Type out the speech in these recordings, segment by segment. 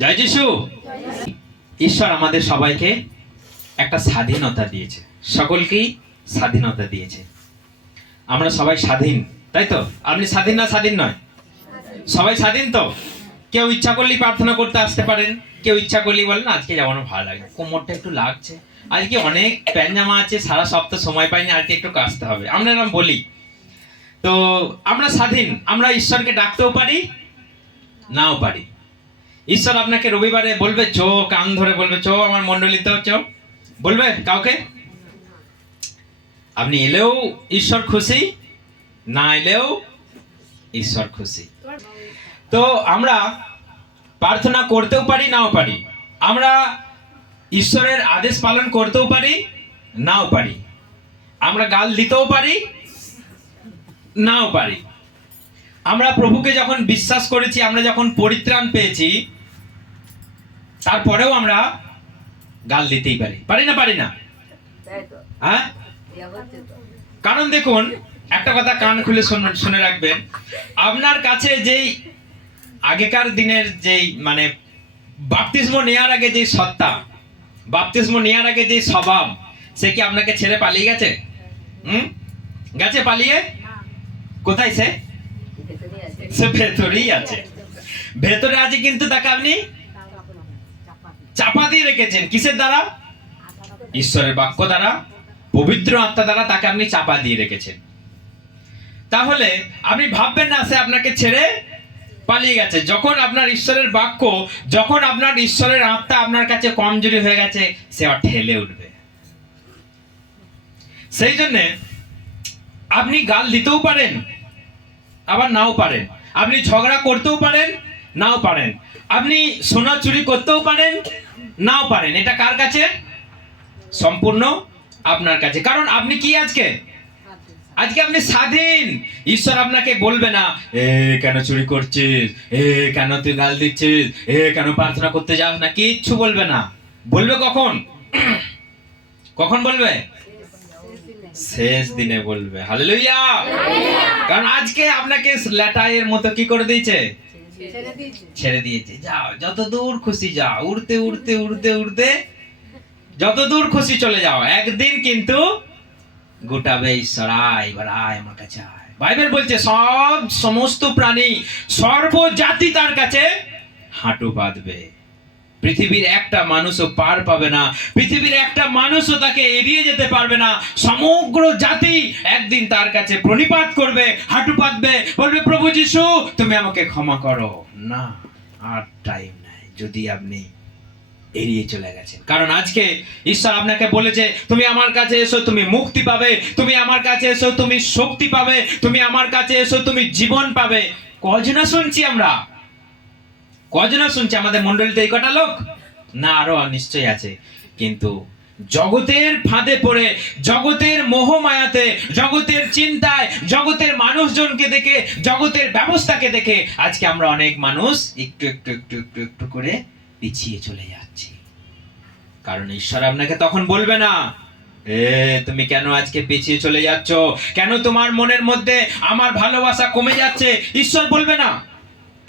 জয় যিশু। ঈশ্বর আমাদের সবাইকে একটা স্বাধীনতা দিয়েছে, সকলকেই স্বাধীনতা দিয়েছে। আমরা সবাই স্বাধীন, তাই তো? আপনি স্বাধীন না স্বাধীন নয়? সবাই স্বাধীন তো? কেউ ইচ্ছা করলেই প্রার্থনা করতে আসতে পারেন, কেউ ইচ্ছা করলেই বলেন আজকে যেমন ভালো লাগে, কোমরটা একটু লাগছে, আজকে অনেক প্যান্ট জামা আছে, সারা সপ্তাহ সময় পাইনি, আজকে একটু কাচতে হবে, আমরা এরকম বলি। তো আমরা স্বাধীন, আমরা ঈশ্বরকে ডাকতেও পারি, নাও পারি। ঈশ্বর আপনাকে রবিবারে বলবে চো, কান ধরে বলবে চো আমার মন্ডলীতে চো, বলবে কাউকে? আপনি এলেও ঈশ্বর খুশি, না এলেও ঈশ্বর খুশি। তো আমরা প্রার্থনা করতেও পারি, নাও পারি। আমরা ঈশ্বরের আদেশ পালন করতেও পারি, নাও পারি। আমরা গাল দিতেও পারি, নাও পারি। আমরা প্রভুকে যখন বিশ্বাস করেছি, আমরা যখন পরিত্রাণ পেয়েছি, তারপরেও আমরা গাল দিতেই পারি, পারি না? পারি না? হ্যাঁ, কারণ দেখুন, একটা কথা কান খুলে শুনে রাখবেন। আপনার কাছে যেই আগেকার দিনের যেই মানে বাপ্তিস্ম নেওয়ার আগে যে সত্তা, বাপ্তিস্ম নেওয়ার আগে যে স্বভাব, সে কি আপনাকে ছেড়ে পালিয়ে গেছে? গেছে পালিয়ে? কোথায় সে? সে ভেতরেই আছে, ভেতরে আছে, কিন্তু তাকে আপনি চাপা দিয়ে রেখেছেন। কিসের দ্বারা? ঈশ্বরের বাক্য দ্বারা, পবিত্র আত্মা দ্বারা তাকে আপনি চাপা দিয়ে রেখেছেন। তাহলে আপনি ভাববেন না সে আপনাকে ছেড়ে পালিয়ে গেছে। যখন আপনার ঈশ্বরের বাক্য, যখন আপনার ঈশ্বরের আত্মা আপনার কাছে কমজোরি হয়ে গেছে, সে আর ঠেলে উঠবে। সেই জন্য আপনি গাল দিতেও পারেন, আবার নাও পারেন। আপনি ঝগড়া করতেও পারেন, নাও পারেন। আপনি সোনা চুরি করতেও পারেন, নাও পারেন। এটা কার কাছে? সম্পূর্ণ আপনার কাছে। কারণ আপনি কি আজকে আপনি স্বাধীন। ঈশ্বর আপনাকে বলবে না এ কেন চুরি করছিস, এ কেন তুই গাল দিচ্ছিস, এ কেন প্রার্থনা করতে যাস না, কিচ্ছু বলবে না। বলবে কখন? কখন বলবে? শেষ দিনে বলবে। হালেলুয়া। কারণ আজকে আপনাকে ল্যাটাইয়ের মতো কি করে দিয়েছে? ছেড়ে দিয়েছে। যাও যত দূর খুশি যাও, উড়তে উড়তে উড়তে উড়তে যত দূর খুশি চলে যাও, একদিন কিন্তু গোটাবে ঈশ্বর। আয়, এবার আয় আমার কাছে আয়। বাইবেল বলছে সমস্ত প্রাণী, সর্বজাতি তার কাছে হাঁটু বাঁধবে। পৃথিবীর একটা মানুষও পার পাবে না, পৃথিবীর একটা মানুষও তাকে এড়িয়ে যেতে পারবে না। সমগ্র জাতি একদিন তার কাছে প্রণিপাত করবে, হাঁটু পাতবে, বলবে প্রভু যিশু তুমি আমাকে ক্ষমা করো। না, আর টাইম নাই যদি আপনি এড়িয়ে চলে গেছেন। কারণ আজকে ঈশ্বর আপনাকে বলেছে তুমি আমার কাছে এসো, তুমি মুক্তি পাবে, তুমি আমার কাছে এসো, তুমি শক্তি পাবে, তুমি আমার কাছে এসো, তুমি জীবন পাবে। কজনা শুনছি আমরা? কজনা শুনছি আমাদের মন্ডলীতে? এই কটা লোক না, আরো নিশ্চয়ই আছে। কিন্তু জগতের ফাঁদে পড়ে, জগতের মোহমায়াতে, জগতের চিন্তায়, জগতের মানুষজনকে দেখে, জগতের ব্যবস্থাকে দেখে আজকে আমরা অনেক মানুষ একটু একটু একটু একটু একটু করে পিছিয়ে চলে যাচ্ছি। কারণ ঈশ্বর আপনাকে তখন বলবে না তুমি কেন আজকে পিছিয়ে চলে যাচ্ছ, কেন তোমার মনের মধ্যে আমার ভালোবাসা কমে যাচ্ছে। ঈশ্বর বলবে না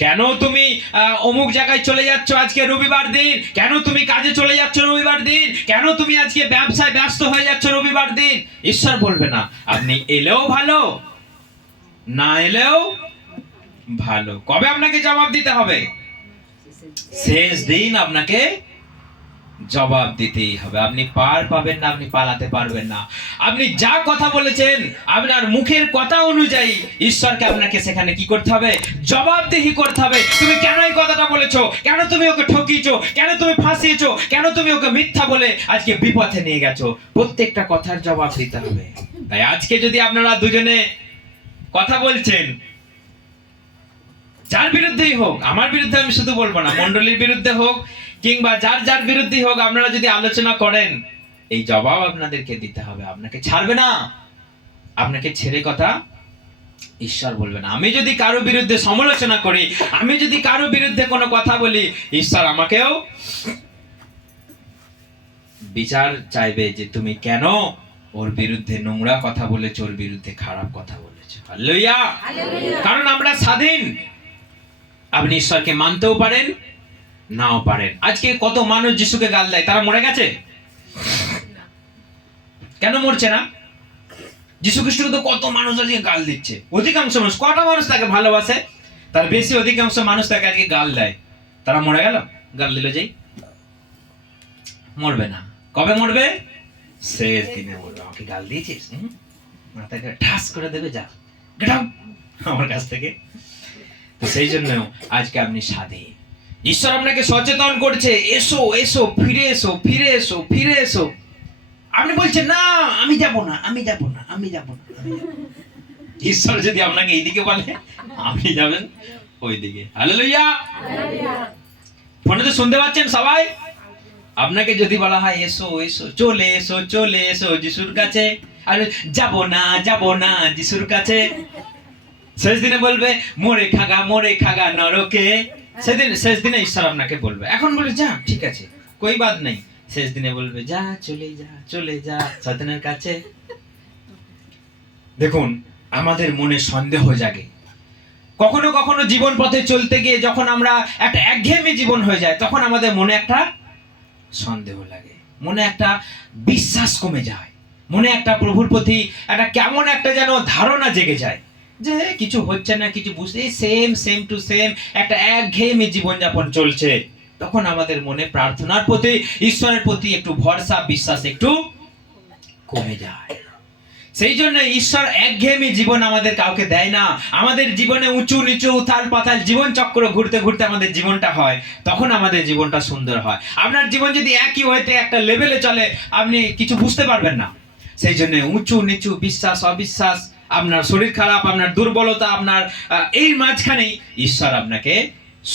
কেন তুমি অমুক জায়গায় চলে যাচ্ছ আজকে রবিবার দিন, কেন তুমি কাজে চলে যাচ্ছ রবিবার দিন, কেন তুমি আজকে ব্যবসায় ব্যস্ত হয়ে যাচ্ছ রবিবার দিন। ঈশ্বর বলবে না। আপনি এলেও ভালো, না এলেও ভালো। কবে আপনাকে জবাব দিতে হবে? শেষ দিন আপনাকে জবাব দিতেই হবে। আপনি পার পাবেন না, আপনি পালাতে পারবেন না। আপনি যা কথা বলেছেন, আপনার মুখের কথা অনুযায়ী ঈশ্বরকে আপনাকে সেখানে কি করতে হবে? জবাবদিহি করতে হবে। তুমি কেন এই কথাটা বলেছো, কেন তুমি ওকে ঠকিয়েছো, কেন তুমি ফাঁসিয়েছো, কেন তুমি ওকে মিথ্যা বলে আজকে বিপথে নিয়ে গেছো, প্রত্যেকটা কথার জবাব দিতে হবে। তাই আজকে যদি আপনারা দুজনে কথা বলছেন, যার বিরুদ্ধেই হোক, আমার বিরুদ্ধে আমি শুধু বলবো না, মন্ডলীর বিরুদ্ধে হোক কিংবা যার যার বিরুদ্ধেই হোক, আপনারা যদি আলোচনা করেন, এই জবাব আপনাদেরকে দিতে হবে। আপনাকে ছাড়বে না, আপনাকে ছেড়ে কথা ঈশ্বর বলবে না। আমি যদি কারো বিরুদ্ধে সমালোচনা করি, আমি যদি কারো বিরুদ্ধে কোনো কথা বলি, ঈশ্বর আমাকেও বিচার চাইবে যে তুমি কেন ওর বিরুদ্ধে নোংরা কথা বলেছো, ওর বিরুদ্ধে খারাপ কথা বলেছো। হালেলুয়া। কারণ আমরা স্বাধীন। আপনি ঈশ্বরকে মানতেও পারেন, নাও পারেন। আজকে কত মানুষ যিশুকে গাল দেয়, তারা মরে গেছে? কেন মরছে না? যিশু খ্রিস্টকে তো কত মানুষ আজকে গাল দিচ্ছে। অধিকাংশ মানুষ, কটা মানুষ তাকে ভালোবাসে? তার বেশি অধিকাংশ মানুষ তাকে আজকে গাল দেয়। তারা মরে গেল? গাল দিল যেই মরবে না। কবে মরবে? শেষ দিনে মরবে। আমাকে গাল দিয়েছিস, মাথাকে ঠাস করে দেবে, যা গেট আউট আমার কাছ থেকে। তো সেই জন্য আজকে আপনি স্বাধীন। ঈশ্বর আপনাকে সচেতন করছে, এসো এসো, ফিরে এসো, ফিরে এসো, ফিরে এসো। আপনি বলছেন না, আমি যাব না, আমি যাব না, আমি যাব না। ঈশ্বর যদি আপনাকে এইদিকে বলে, আপনি যাবেন ওইদিকে। হালেলুয়া। ফোনে তো শুনতে পাচ্ছেন সবাই। আপনাকে যদি বলা হয় এসো এসো, চলে এসো, চলে এসো যিশুর কাছে, আর যাব না, যাব না যিশুর কাছে, শেষ দিনে বলবে মোরে খাগা নরকে। সেদিন শেষ দিনে ঈশ্বর আপনাকে বলবে, এখন বলে যা ঠিক আছে, কই বাদ নেই। শেষ দিনে বলবে যা, চলে যা, চলে যা শয়তানের কাছে। দেখুন, আমাদের মনে সন্দেহ জাগে। কখনো কখনো জীবন পথে চলতে গিয়ে যখন আমরা একটা একঘেয়েমি জীবন হয়ে যায়, তখন আমাদের মনে একটা সন্দেহ লাগে, মনে একটা বিশ্বাস কমে যায়, মনে একটা প্রভুর প্রতি একটা কেমন একটা যেন ধারণা জেগে যায় যে কিছু হচ্ছে না, কিছু বুঝতে, সেম টু সেম একটা একঘেয়েমি জীবনযাপন চলছে। তখন আমাদের মনে প্রার্থনার প্রতি, ঈশ্বরের প্রতি একটু ভরসা, বিশ্বাস একটু কমে যায়। সেই জন্য ঈশ্বর একঘেয়েমি জীবন আমাদের কাউকে দেয় না। আমাদের জীবনে উঁচু নিচু, উথাল পাতাল জীবন চক্র ঘুরতে ঘুরতে আমাদের জীবনটা হয়, তখন আমাদের জীবনটা সুন্দর হয়। আপনার জীবন যদি একই হইতে একটা লেভেলে চলে, আপনি কিছু বুঝতে পারবেন না। সেই জন্য উঁচু নিচু, বিশ্বাস অবিশ্বাস, আপনার শরীর খারাপ, আপনার দুর্বলতা, আপনার এই মাঝখানেই ঈশ্বর আপনাকে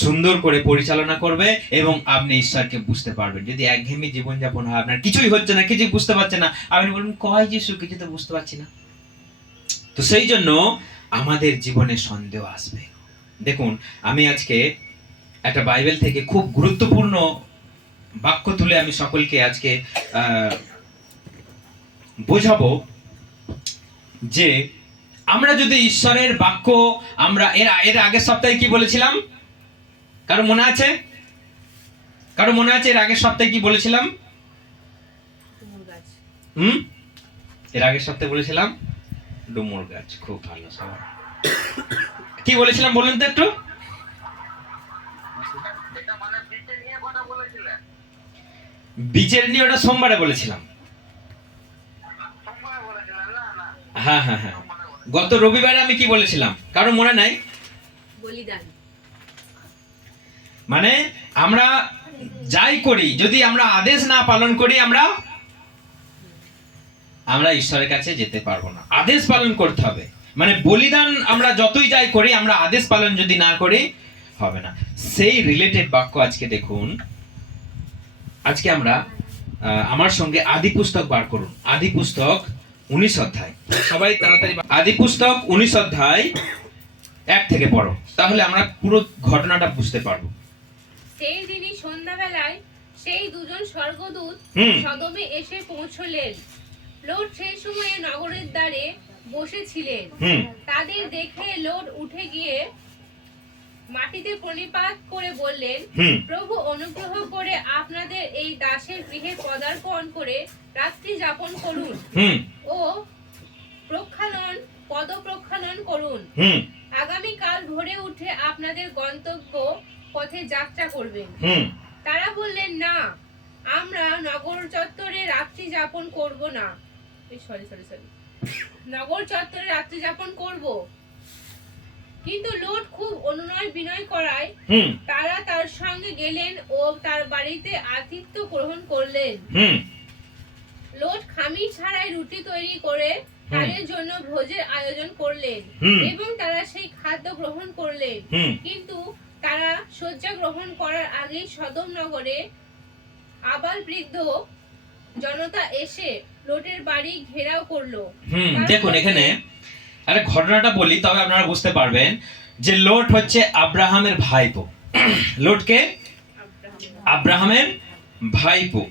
সুন্দর করে পরিচালনা করবে এবং আপনি ঈশ্বরকে বুঝতে পারবেন। যদি একঘেয়েমি জীবনযাপন হয়, আপনার কিছুই হচ্ছে না, কিছুই বুঝতে পারছেন না, আপনি বলবেন কয় যিশু, কিছু তো বুঝতে পারছি না। তো সেই জন্য আমাদের জীবনে সন্দেহ আসবে। দেখুন, আমি আজকে একটা বাইবেল থেকে খুব গুরুত্বপূর্ণ বাক্য তুলে আমি সকলকে আজকে বোঝাবো যে আমরা যদি ঈশ্বরের বাক্য, আমরা এর আগের সপ্তাহে কি বলেছিলাম? কারো মনে আছে? কারো মনে আছে এর আগের সপ্তাহে কি বলেছিলাম? এর আগের সপ্তাহে বলেছিলাম ডুমুর গাছ। খুব ভালো। সবাই কি বলেছিলাম বলুন তো একটু? বীজের নিয়ে ওটা সোমবারে বলেছিলাম। হ্যাঁ হ্যাঁ হ্যাঁ, গত রবিবারে আমি কি বলেছিলাম? কারো মনে নাই? বলিদান। মানে আমরা যাই করি, যদি আমরা আদেশ না পালন করি, আমরা ঈশ্বরের কাছে যেতে পারবো না। আদেশ পালন করতে হবে। মানে বলিদান আমরা যতই যাই করি, আমরা আদেশ পালন যদি না করি, হবে না। সেই রিলেটেড বাক্য আজকে দেখুন। আজকে আমরা আমার সঙ্গে আদি পুস্তক বার করুন। আদি পুস্তক 19 অধ্যায়। সবাই তাড়াতাড়ি আদি পুস্তক 19 অধ্যায় 1 থেকে পড়ো, তাহলে আমরা পুরো ঘটনাটা বুঝতে পারবো। সেই দিনই সন্ধ্যাবেলায় সেই দুজন স্বর্গদূত সদমে এসে পৌঁছলেন। লোট সেই সময়ে নগরের দ্বারে বসেছিলেন। তাদের দেখে লোট উঠে গিয়ে মাটিতে প্রণিপাত করে বললেন, প্রভু, অনুগ্রহ করে আপনাদের এই দাসের গৃহে পদার্পণ করে রাত্রি যাপন করুন ও পদপ্রক্ষালন করুন। আগামীকাল ভোরে উঠে আপনাদের গন্তব্য পথে যাত্রা করবেন। তারা বললেন, না, আমরা নগর চত্বরে রাত্রি যাপন করব না। নগর চত্বরে রাত্রি যাপন করব। কিন্তু লোট খুব অনুনয় বিনয় করায় তারা তার সঙ্গে গেলেন ও তার বাড়িতে আতিথ্য গ্রহণ করলেন। লোট খামির ছাড়াই রুটি তৈরি করে তাদের জন্য ভোজের আয়োজন করলেন এবং তারা সেই খাদ্য গ্রহণ করলেন। কিন্তু তারা শয্যা গ্রহণ করার আগেই সদম নগরে আবাল বৃদ্ধ জনতা এসে লোটের বাড়ি ঘেরাও করলো। দেখুন, এখানে আরে ঘটনাটা বলি, তবে আপনারা বুঝতে পারবেন যে লোট হচ্ছে আব্রাহামের ভাইপো। লোটকে আব্রাহামের ভাইপো।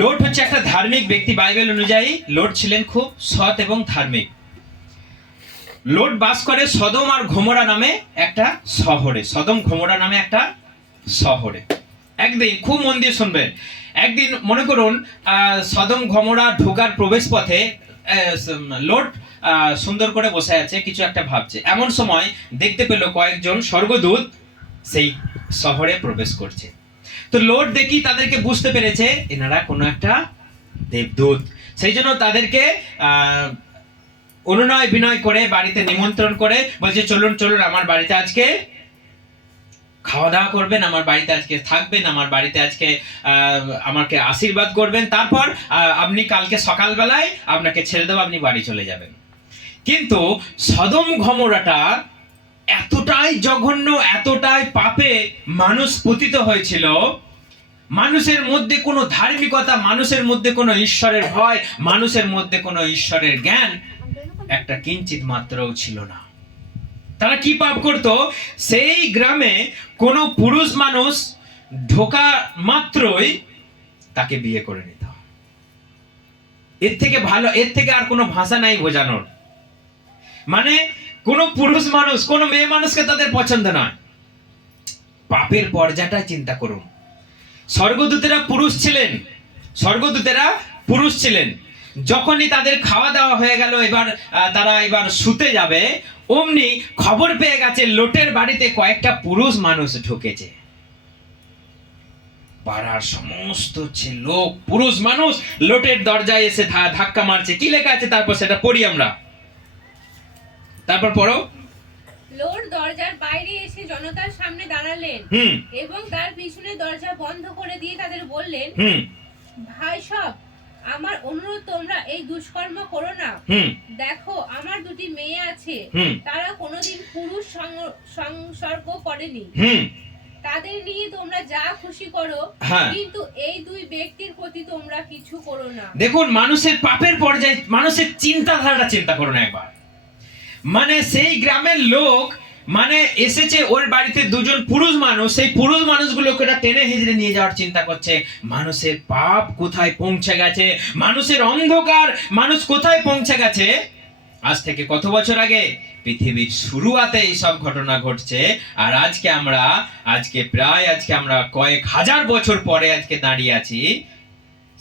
লোট হচ্ছে একটা ধার্মিক ব্যক্তি। বাইবেল অনুযায়ী লোট ছিলেন খুব সৎ এবং ধার্মিক। লোট বাস করে সদম আর গমোরা নামে একটা শহরে। সদম গমোরা নামে একটা শহরে। একদিন খুব মন দিয়ে শুনবেন, একদিন মনে করুন সদম গমোরা ঢোকার প্রবেশ পথে লোট সুন্দর করে বসে আছে, কিছু একটা ভাবছে। এমন সময় দেখতে পেল কয়েকজন স্বর্গদূত সেই শহরে প্রবেশ করছে। তো লোট দেখি তাদেরকে বুঝতে পেরেছে এনারা কোনো একটা দেবদূত, সেই জন্য তাদেরকে অনুনয় বিনয় করে বাড়িতে নিমন্ত্রণ করে বলছে চলুন চলুন আমার বাড়িতে আজকে খাওয়া দাওয়া করবেন, আমার বাড়িতে আজকে থাকবেন, আমার বাড়িতে আজকে আমাকে আশীর্বাদ করবেন, তারপর আপনি কালকে সকালবেলায় আপনাকে ছেড়ে দেবো, আপনি বাড়ি চলে যাবেন। কিন্তু সদম গমোরাটা এতটাই জঘন্য, এতটাই পাপে মানুষ পতিত হয়েছিল, মানুষের মধ্যে কোনো ধার্মিকতা, মানুষের মধ্যে কোনো ঈশ্বরের ভয়, মানুষের মধ্যে কোনো ঈশ্বরের জ্ঞান একটা কিঞ্চিত মাত্রও ছিল না। তারা কি পাপ করত? সেই গ্রামে কোনো পুরুষ মানুষ ঢোকা মাত্রই তাকে বিয়ে করে নিত। এর থেকে ভালো, এর থেকে আর কোনো ভাষা নাই বোঝানোর। মানে কোনো পুরুষ মানুষ, কোনো মেয়ে মানুষকে তাদের পছন্দ নয়। পাপের পর্যায়টা চিন্তা করুন। স্বর্গদূতেরা পুরুষ ছিলেন, স্বর্গদূতেরা পুরুষ ছিলেন। যখনই তাদের খাওয়া দাওয়া হয়ে গেল, তারা এবার শুতে যাবে, অমনি খবর পেয়ে গেছে লোটের বাড়িতে কয়েকটা পুরুষ মানুষ ঢুকেছে। পাড়ার সমস্ত লোক, পুরুষ মানুষ লোটের দরজায় এসে ধাক্কা মারছে। কি লেখা আছে তারপর সেটা পড়ি আমরা। তারপর পড়ো। লোট দরজার বাইরে এসে জনতার সামনে দাঁড়ালেন এবং তার পিছনে দরজা বন্ধ করে দিয়ে তাদের বললেন, ভাই সব, আমার অনুরোধ তোমরা এই দুষ্কর্ম করো না। দেখো আমার দুটি মেয়ে আছে, তারা কোনোদিন পুরুষ সংসর্গ করেনি, তাদের নিয়ে তোমরা যা খুশি করো, কিন্তু এই দুই ব্যক্তির প্রতি তোমরা কিছু করো না। দেখুন মানুষের পাপের পর্যায়ে, মানুষের চিন্তাধারাটা চিন্তা করুন একবার। মানে সেই গ্রামের লোক মানে এসেছে ওর বাড়িতে দুজন পুরুষ মানুষ, সেই পুরুষ মানুষগুলোকে টেনে হিজড়ে নিয়ে যাওয়ার চিন্তা করছে। মানুষের পাপ কোথায় পৌঁছে গেছে, মানুষের অন্ধকার মানুষ কোথায় পৌঁছে গেছে। আজ থেকে কত বছর আগে পৃথিবীর শুরুয়াতে এই সব ঘটনা ঘটছে, আর আজকে আমরা কয়েক হাজার বছর পরে আজকে দাঁড়িয়ে আছি,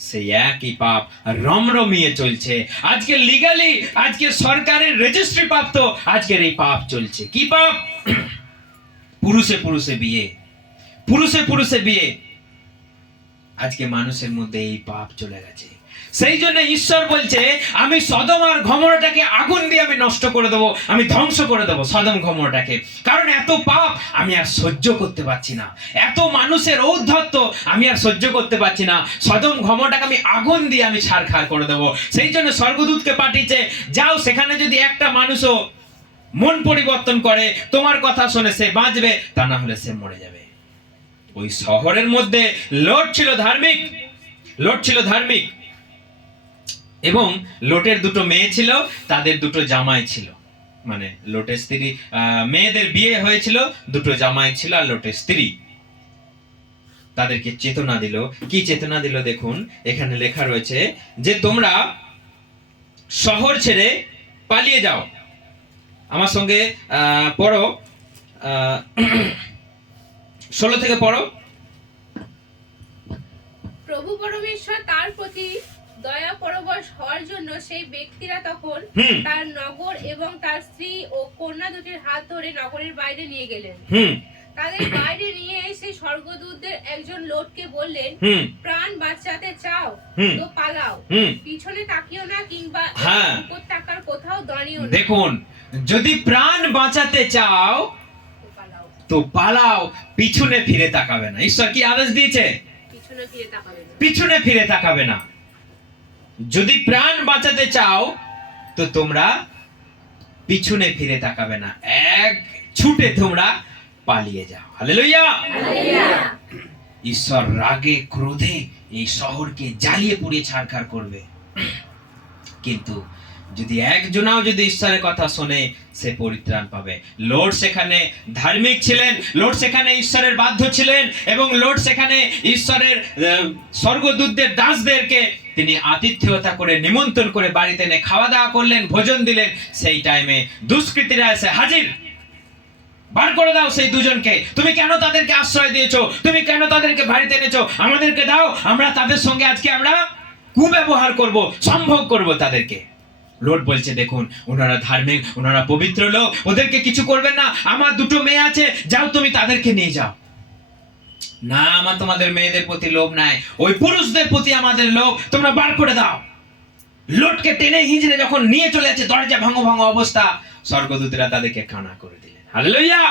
সেই একই পাপ রমরমিয়ে চলছে। আজকে লিগালি, আজকে সরকারের রেজিস্ট্রি প্রাপ্ত আজকের এই পাপ চলছে। কি পাপ? পুরুষে পুরুষে বিয়ে, পুরুষে পুরুষে বিয়ে। আজকে মানুষের মধ্যে এই পাপ চলে গেছে। সেই জন্য ঈশ্বর বলছে আমি সদম আর গমোরাটাকে আগুন দিয়ে আমি নষ্ট করে দেবো, আমি ধ্বংস করে দেবো সদম গমোরাটাকে। কারণ এত পাপ আমি আর সহ্য করতে পারছি না, এত মানুষের ঔদ্ধত্য আমি আর সহ্য করতে পারছি না। সদম গমোরাটাকে আমি আগুন দিয়ে আমি ছারখার করে দেবো। সেই জন্য স্বর্গদূতকে পাঠিয়েছে, যাও সেখানে যদি একটা মানুষও মন পরিবর্তন করে, তোমার কথা শুনে সে বাঁচবে, তা না হলে সে মরে যাবে। ওই শহরের মধ্যে লোট ছিল ধার্মিক, লোট ছিল ধার্মিক, এবং লোটের দুটো মেয়ে ছিল, তাদের দুটো জামাই ছিল। মানে লোটের স্ত্রী, মেয়েদের বিয়ে হয়েছিল, দুটো জামাই ছিল আর লোটের স্ত্রী। তাদেরকে চেতনা দিল। কি চেতনা দিল দেখুন, এখানে লেখা রয়েছে যে তোমরা শহর ছেড়ে পালিয়ে যাও। আমার সঙ্গে পড়ো, 16 থেকে পড়ো। প্রভু পরমেশ্বর তার প্রতি দয়া পরবশ হওয়ার জন্য সেই ব্যক্তিরা তখন তার নগর এবং তার স্ত্রী ও কন্যা দুটির হাত ধরে নগরের বাইরে নিয়ে গেলেন। তাদের বাইরে নিয়ে এসে স্বর্গদূতদের একজন লোটকে বললেন, প্রাণ বাঁচাতে চাও তো পালাও, পিছনে তাকিও না, কিংবা উপত্যকার কোথাও দাঁড়িও না। দেখুন, যদি প্রাণ বাঁচাতে চাও তো পালাও, পিছনে ফিরে তাকাবে না। ঈশ্বর কি আদেশ দিয়েছে? পিছনে ফিরে তাকাবে না। যদি প্রাণ বাঁচাতে চাও তো তোমরা পিছনে ফিরে তাকাবে না, এক ছুটে তোমরা পালিয়ে যাও। হালেলুয়া! ঈশ্বর রাগে ক্রোধে এই শহরকে জ্বালিয়ে পুড়িয়ে ছারখার করবে, কিন্তু যদি একজনাও যদি ঈশ্বরের কথা শোনে সে পরিত্রাণ পাবে। লোট সেখানে ধার্মিক ছিলেন, লোট সেখানে ঈশ্বরের বাধ্য ছিলেন, এবং লোট সেখানে ঈশ্বরের স্বর্গদূতদের দাসদেরকে তিনি আতিথ্যতা করে নিমন্ত্রণ করে বাড়িতে এনে খাওয়া দাওয়া করলেন, ভোজন দিলেন। সেই টাইমে দুষ্কৃতীরা এসে হাজির। বার করে দাও সেই দুজনকে। তুমি কেন তাদেরকে আশ্রয় দিয়েছো? তুমি কেন তাদেরকে বাড়িতে এনেছো? আমাদেরকে দাও, আমরা তাদের সঙ্গে আজকে আমরা কুব্যবহার করব, সম্ভোগ করব তাদেরকে। লোট বলছে দেখুন, ওনারা ধার্মিক, ওনারা পবিত্র লোক, ওদেরকে কিছু করবেন না। আমার দুটো মেয়ে আছে, যাও তুমি তাদেরকে নিয়ে যাও। না, আমার তোমাদের মেয়েদের প্রতি লোভ নাই, ওই পুরুষদের প্রতি আমাদের লোভ, তোমরা বার করে দাও। লোটকে টেনে হিঁচড়ে যখন নিয়ে চলে যাচ্ছে, দরজা ভাঙো ভাঙো অবস্থা, স্বর্গদূতরা তাদেরকে কানা করে দিলেন। হালেলুয়া!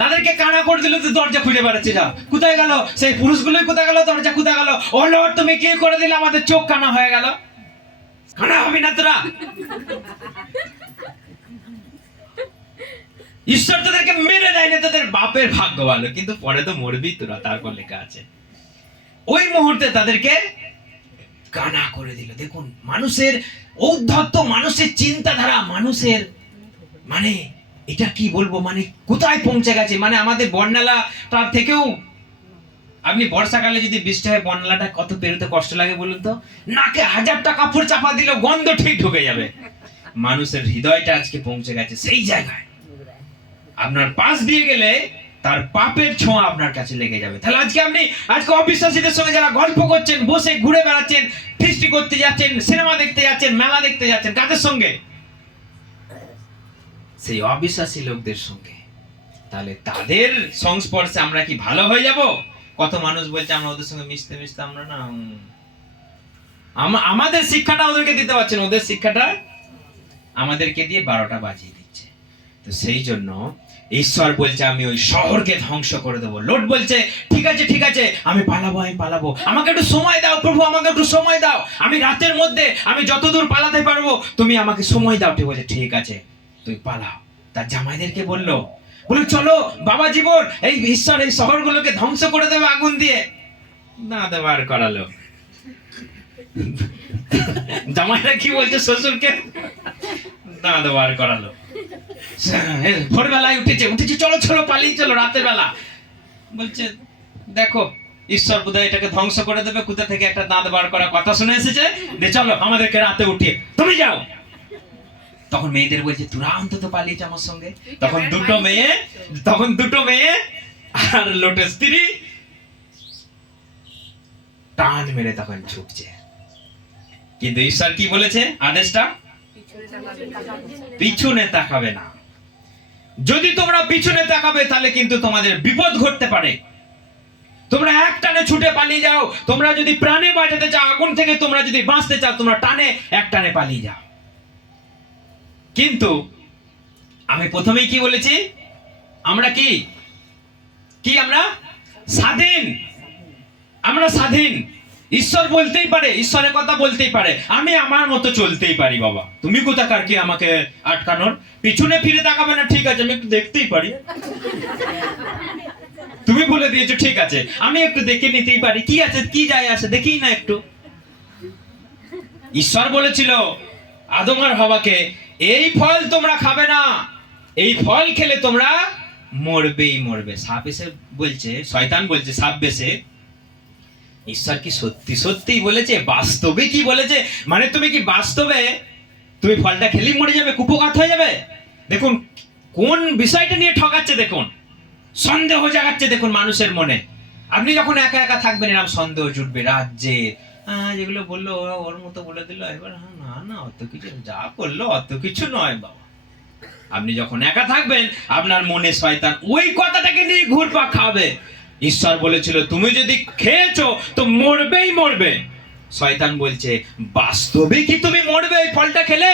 তাদেরকে কানা করে দিল, তো দরজা খুঁজে বেড়াচ্ছে, যা কোথায় গেল সেই পুরুষগুলোই, কোথায় গেল, দরজা কোথায় গেল? ও লর্ড, তুমি কি করে দিলে, আমাদের চোখ কানা হয়ে গেল। কানা হবি না তোরা? ঈশ্বর তোদেরকে মেরে দেয়নি, তোদের বাপের ভাগ্য ভালো, কিন্তু পরে তো মরবি তোরা, তারপর লেখা আছে। ওই মুহূর্তে তাদেরকে কানা করে দিল। দেখুন, মানুষের ঔদ্ধত্য, মানুষের চিন্তাধারা, মানুষের মানে এটা কি বলবো, মানে কোথায় পৌঁছে গেছে। মানে আমাদের বর্ণালা তার থেকেও, আপনি বর্ষাকালে যদি বৃষ্টি হয়, বর্ণালাটা কত পেরোতে কষ্ট লাগে বলুন তো। নাকে 1000টা কাপড় চাপা দিলেও গন্ধ ঠিক ঢুকে যাবে। মানুষের হৃদয়টা আজকে পৌঁছে গেছে সেই জায়গায়, আপনার পাশ দিয়ে গেলে তার পাপের ছোঁয়া আপনার কাছে লেগে যাবে। তাহলে আজকে অবিশ্বাসীদের সঙ্গে যারা গল্প করছেন, বসে ঘুরে বেড়াচ্ছেন, ফিস্টি করতে যাচ্ছেন, সিনেমা দেখতে যাচ্ছেন, মেলা দেখতে যাচ্ছেন, কাদের সঙ্গে? সেই অবিশ্বাসী লোকদের সঙ্গে। তাহলে তাদের সংস্পর্শে আমরা কি ভালো হয়ে যাব? কত মানুষ বলছে আমরা ওদের সঙ্গে মিশতে মিশতে আমরা না, আমাদের শিক্ষাটা ওদেরকে দিতে পারছেন, ওদের শিক্ষাটা আমাদেরকে দিয়ে 12টা বাজিয়ে দিচ্ছে। তো সেই জন্য ঈশ্বর বলছে আমি ওই শহরকে ধ্বংস করে দেবো। লোট বলছে ঠিক আছে ঠিক আছে, আমি পালাবো, আমাকে একটু সময় দাও প্রভু, আমাকে একটু সময় দাও, আমি রাতের মধ্যে আমি যতদূর পালাতে পারবো তুমি আমাকে সময় দাও। ঠিক বলছে, ঠিক আছে তুই পালাও। তার জামাইদেরকে বললো চলো বাবা জীবন, এই ঈশ্বর এই শহরগুলোকে ধ্বংস করে দেবে আগুন দিয়ে। না দেবার করালো। জামাইরা কি বলছে শ্বশুরকে? না দেবার করালো। ভোরবেলায় উঠেছে, চলো পালিয়ে চলো, রাতের বেলা। বলছে দেখো ঈশ্বর বোধহয় এটাকে ধ্বংস করে দেবে, কোথা থেকে একটা দাঁত বার করা কথা শুনে এসেছে, চলো আমাদেরকে রাতে উঠিয়ে তুমি যাও। তখন মেয়েদের বলছে তোরা অন্তত পালিয়েছে আমার সঙ্গে। তখন দুটো মেয়ে আর লোটের স্ত্রী টান মেরে তখন ছুটছে। কিন্তু ঈশ্বর কি বলেছে আদেশটা? পিছনে তাকাবে না। যদি তোমরা পিছনে তাকাবে তাহলে কিন্তু তোমাদের বিপদ ঘটতে পারে। তোমরা এক টানে ছুটে পালিয়ে যাও। তোমরা যদি প্রাণে বাঁচাতে চাও, আগুন থেকে তোমরা যদি বাঁচতে চাও, তোমরা এক টানে পালিয়ে যাও। কিন্তু আমি প্রথমেই কি বলেছি, আমরা কি আমরা স্বাধীন। আমরা স্বাধীন। ঈশ্বর বলতেই পারে, ঈশ্বরের কথা বলতেই পারে, আমি আমার মতো চলতেই পারি। বাবা তুমি কোথাকার কি আমাকে আটকানোর? পিছনে ফিরে তাকাবে না, ঠিক আছে আমি একটু দেখতেই পারি। তুমি বলে দিয়েছো ঠিক আছে, আমি একটু দেখে নিতেই পারি, কি আছে, কি যায় আসে, দেখি না একটু। ঈশ্বর বলেছিল আদম আর হাওয়াকে, এই ফল তোমরা খাবে না, এই ফল খেলে তোমরা মরবে। সাপ এসে বলছে, শয়তান বলছে সাপ বেশে, ঈশ্বর কি সত্যি বলেছে? বাস্তবে কি বলেছে? মানে তুমি কি বাস্তবে তুমি ফলটা খেলেই মরে যাবে, কুপোকাত হয়ে যাবে? দেখুন কোন বিষয়টা নিয়ে ঠকাচ্ছে, দেখুন সন্দেহ জাগাচ্ছে দেখুন মানুষের মনে। আপনি যখন একা একা থাকবেন এরকম সন্দেহ জুটবে রাজ্যে, যেগুলো বললো ওর মতো বলে দিল, এবার না অত কিছু যা করলো অত কিছু নয় বাবা। আপনি যখন একা থাকবেন আপনার মনে শয়তান ওই কথাটাকে নিয়ে ঘুরপাক খাবে। ঈশ্বর বলেছিল তুমি যদি খেয়েছো তো মরবে। শয়তান বলছে বাস্তবে কি তুমি মরবে এই ফলটা খেলে?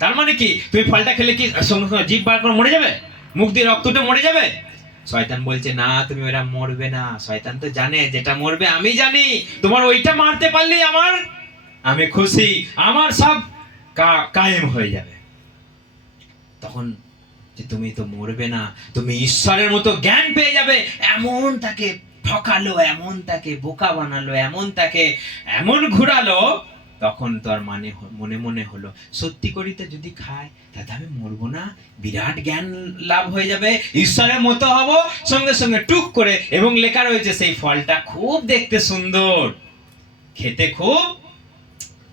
তার মানে কি তুমি ফলটা খেলে কি সঙ্গে সঙ্গে জিভ বার করে মরে যাবে, মুখ দিয়ে রক্ত উঠে মরে যাবে? শয়তান বলছে না, তুমি ওরা মরবে না। শয়তান তো জানে যেটা মরবে আমি জানি, তোমার ওইটা মারতে পারলেই আমি খুশি, আমার সব কায়েম হয়ে যাবে। তখন যে তুমি তো মরবে না, তুমি ঈশ্বরের মতো জ্ঞান পেয়ে যাবে, এমন তাকে ঠকালো, এমন তাকে বোকা বানালো, এমন তাকে এমন ঘুরালো। তখন তো আর মনে হলো সত্যি করিতে যদি খায় তাতে আমি মরবো না, বিরাট জ্ঞান লাভ হয়ে যাবে, ঈশ্বরের মতো হব সঙ্গে সঙ্গে টুক করে। এবং লেখা রয়েছে সেই ফলটা খুব দেখতে সুন্দর, খেতে খুব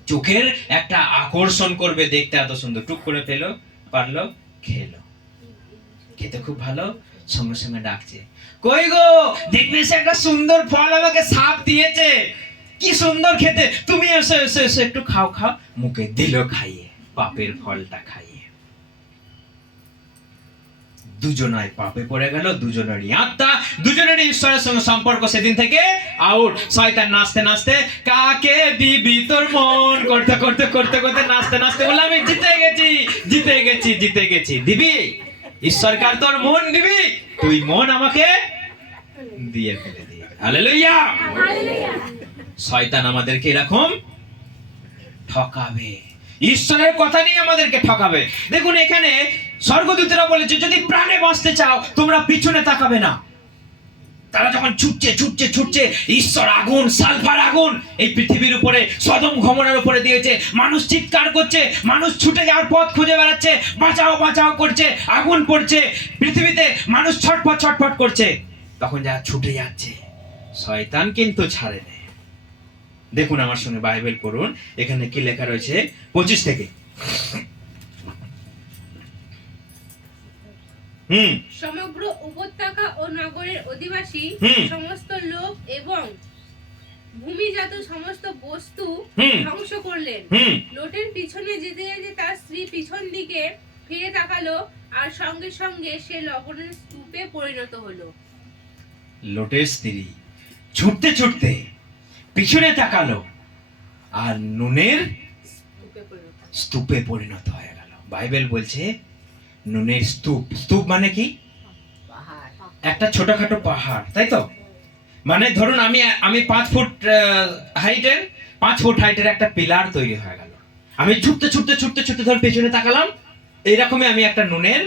চোখের একটা আকর্ষণ করবে, দেখতে এত সুন্দর। টুক করে পারলো, খেলো। খেতে খুব ভালো, সঙ্গে সঙ্গে ডাকছে, কই গো দেখবে সে একটা সুন্দর ফল আমাকে সাপ দিয়েছে, কি সুন্দর খেতে, তুমি এসো এসো এসো একটু খাও খাও। মুখে দিল খাইয়ে, পাপের ফলটা খাইয়ে। দুজনায় পাপে পড়ে গেল, দুজনেরই আত্মা, দুজনেরই ঈশ্বরের সঙ্গে সম্পর্ক সেদিন থেকে আউট। শয়তান নাচতে নাচতে কাকে দিবি তোর মন করতে করতে করতে করতে নাচতে নাচতে বলে আমি জিতে গেছি জিতে গেছি জিতে গেছি। দিবি ঈশ্বরকার তোর মন দিবি, তুই মন আমাকে দিয়ে ফেলে দিয়ে। হালেলুয়া। শয়তান আমাদেরকে এরকম ঠকাবে, ঈশ্বরের কথা নিয়ে আমাদেরকে ঠকাবে। দেখুন এখানে স্বর্গদূতেরা বলেছে যদি প্রাণে বাঁচতে চাও তোমরা পিছনে তাকাবে না। তারা যখন ছুটছে ছুটছে ছুটছে, ঈশ্বর আগুন, সালফার আগুন এই পৃথিবীর উপরে, সদম গমোরার উপরে দিয়েছে। মানুষ চিৎকার করছে, মানুষ ছুটে যাওয়ার পথ খুঁজে বেড়াচ্ছে, বাঁচাও বাঁচাও করছে, আগুন পড়ছে পৃথিবীতে, মানুষ ছটফট ছটফট করছে। তখন যারা ছুটে যাচ্ছে, শয়তান কিন্তু ছাড়ে নেই। দেখুন আমার সঙ্গে বাইবেল পড়ুন, এখানে কি লেখা রয়েছে 25 থেকে। সমগ্র উপত্যকা ও নগরের অধিবাসী সমস্ত লোক এবং ভূমিজাত সমস্ত বস্তু ধ্বংস করলেন। লোটের পিছনে যেতে যেতে তার স্ত্রী পিছন দিকে ফিরে তাকালো, আর সঙ্গে সঙ্গে সে লবণের স্তূপে পরিণত হলো। লোটের স্ত্রী ছুটতে ছুটতে পিছনে তাকালো আর নুনের স্তূপে পরিণত হয়ে গেল। বাইবেল বলছে নুনের স্তূপ, স্তূপ মানে কি? একটা ছোটখাটো পাহাড়, তাই তো? মানে ধরুন আমি 5 ফুট হাইটের, 5 ফুট হাইটের একটা পিলার তৈরি হয়ে গেল। আমি ছুটতে ছুটতে ছুটতে ছুটতে ধর পেছনে তাকালাম, এইরকমই আমি একটা নুনের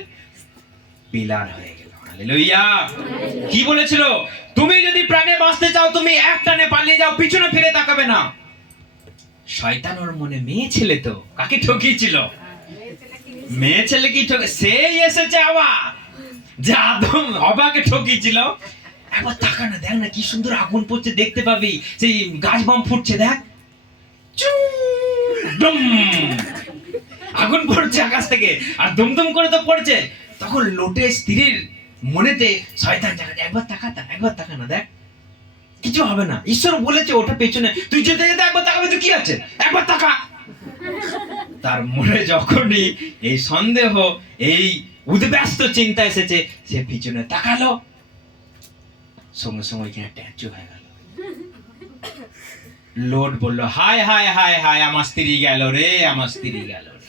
পিলার হয়ে গেলাম। হালেলুয়া। কি বলেছিল? তুমি যদি প্রাণে বাঁচতে চাও তুমি এক টানে পালিয়ে যাও, পিছনে ফিরে তাকাবে না। শয়তান ওর মনে মেয়ে ছেলে তো কাকে ঠকিয়েছিল? মেয়ে ছেলে কি ঠকে? সেই এসেছে আবার, যা আদম হবাকে ঠকিয়েছিল। একবার তাকা না, দেখ না কি সুন্দর আগুন পড়ছে, দেখতে পাবি সেই গাছ বাম ফুটছে, দেখ আগুন পড়ছে আকাশ থেকে, আর দুমদুম করে তো পড়ছে। তখন লোটের স্ত্রীর মনেতে শয়তান জাগাতে, একবার তাকা না, দেখ কিছু হবে না, ঈশ্বর বলেছে ওটা পেছনে, তুই যেতে যেতে একবার তাকাবে তো কি আছে, একবার তাকা। তার মনে যখনই এই সন্দেহ, এই উদ্ব্যস্ত চিন্তা এসেছে, সে পিছনে তাকালো, সঙ্গে সঙ্গে এখানে ট্যাচু হয়ে গেল। লোট বললো হায় হায় হায় হায়, আমার স্ত্রী গেল রে, আমার স্ত্রী গেল রে।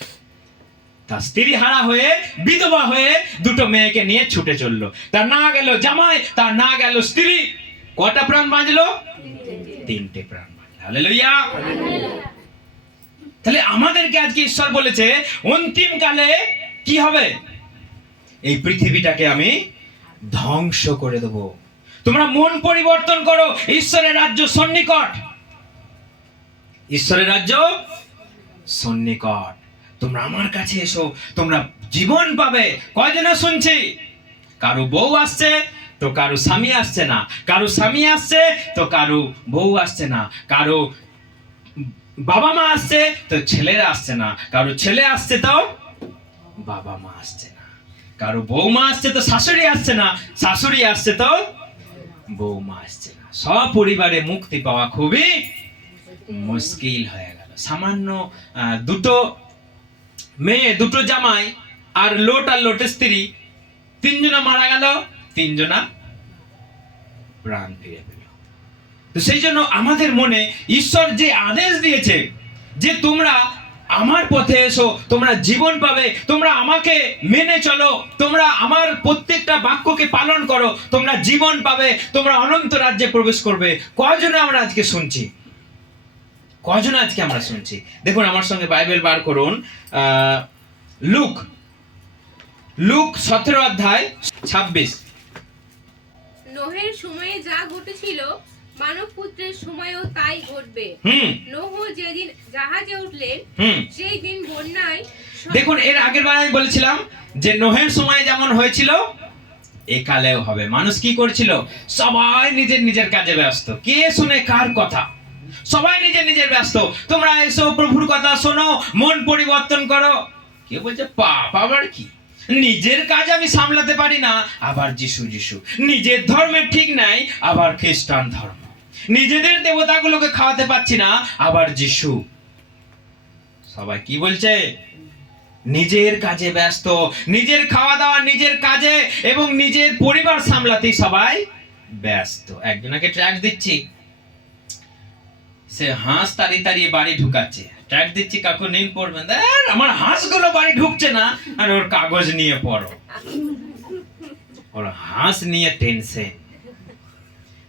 তার স্ত্রী হারা হয়ে, বিধবা হয়ে দুটো মেয়েকে নিয়ে ছুটে চললো। তার না গেল জামাই, তার না গেল স্ত্রী, কটা প্রাণ বাঁচলো? 3টে প্রাণ বাঁচলো। হালেলুয়া। তাহলে আমাদেরকে আজকে ঈশ্বর বলেছে অন্তিম কালে কি হবে? এই পৃথিবীটাকে আমি ধ্বংস করে দেব। তোমরা মন পরিবর্তন করো, ঈশ্বরের রাজ্য সন্নিকট, ঈশ্বরের রাজ্য সন্নিকট। তোমরা আমার কাছে এসো, তোমরা জীবন পাবে। কয়জনা শুনছি? কারো বউ আসছে তো কারো স্বামী আসছে না, কারো স্বামী আসছে তো কারো বউ আসছে না, কারো বাবা মা আসছে তো ছেলেরা আসছে না, কারো ছেলে আসছে তো বাবা মা আসছে না, কারো বৌমা আসছে তো শাশুড়ি আসছে না, শাশুড়ি আসছে তো বৌমা আসছে না। সব পরিবারে মুক্তি পাওয়া খুবই মুশকিল হয়ে গেল। সামান্য দুটো মেয়ে, দুটো জামাই, আর লোট আর লোটের স্ত্রী, 3 জনা মারা গেল, 3 জনা প্রাণ ফিরে পেল। তো সেই জন্য আমাদের মনে ঈশ্বর যে আদেশ দিয়েছে যে তোমরা আমার পথে এসো, তোমরা জীবন পাবে, তোমরা আমাকে মেনে চলো, তোমরা আমার প্রত্যেকটা বাক্যকে পালন করো, তোমরা জীবন পাবে, তোমরা অনন্ত রাজ্যে প্রবেশ করবে। কয়জন আমরা আজকে শুনছি? কয়জন আজকে আমরা শুনছি? দেখুন আমার সঙ্গে বাইবেল বার করুন, লুক 17 অধ্যায় 26। নোহের সময়ে যা ঘটেছিল মানব পুত্রের সময়ও তাই ঘটবে। নোহ যেদিন জাহাজে উঠলেন সেই দিন বন্যায়। দেখুন এর আগের বার আমি বলেছিলাম যে নোহের সময় যেমন হয়েছিল একালেও হবে। মানুষ কি করছিল? সবাই নিজের নিজের কাজে ব্যস্ত, কে শুনে কার কথা? সবাই নিজের নিজের ব্যস্ত। তোমরা এসো প্রভুর কথা শোনো, মন পরিবর্তন করো। কেউ বলছে পাপ আবার কি? নিজের কাজ আমি সামলাতে পারি না, আবার যিশু যিশু। নিজের ধর্মের ঠিক নাই, আবার খ্রিস্টান ধর্ম। নিজেদের দেবতাগুলোকে খাওয়াতে পারছি না, আবার যিশু। সবাই কি বলছে? নিজের কাজে ব্যস্ত, নিজের খাওয়া দাওয়া, নিজের কাজে এবং নিজের পরিবার সামলাতেই সবাই ব্যস্ত। একজনকে ট্র্যাক দিচ্ছি, সে হাঁস তাড়িয়ে তাড়িয়ে বাড়ি ঢুকাচ্ছে। ট্র্যাক দিচ্ছি, কাকু নেই পড়বেন, আমার হাঁসগুলো বাড়ি ঢুকছে না, আর ওর কাগজ নিয়ে পড়ো। ওর হাঁস নিয়ে টেনশন।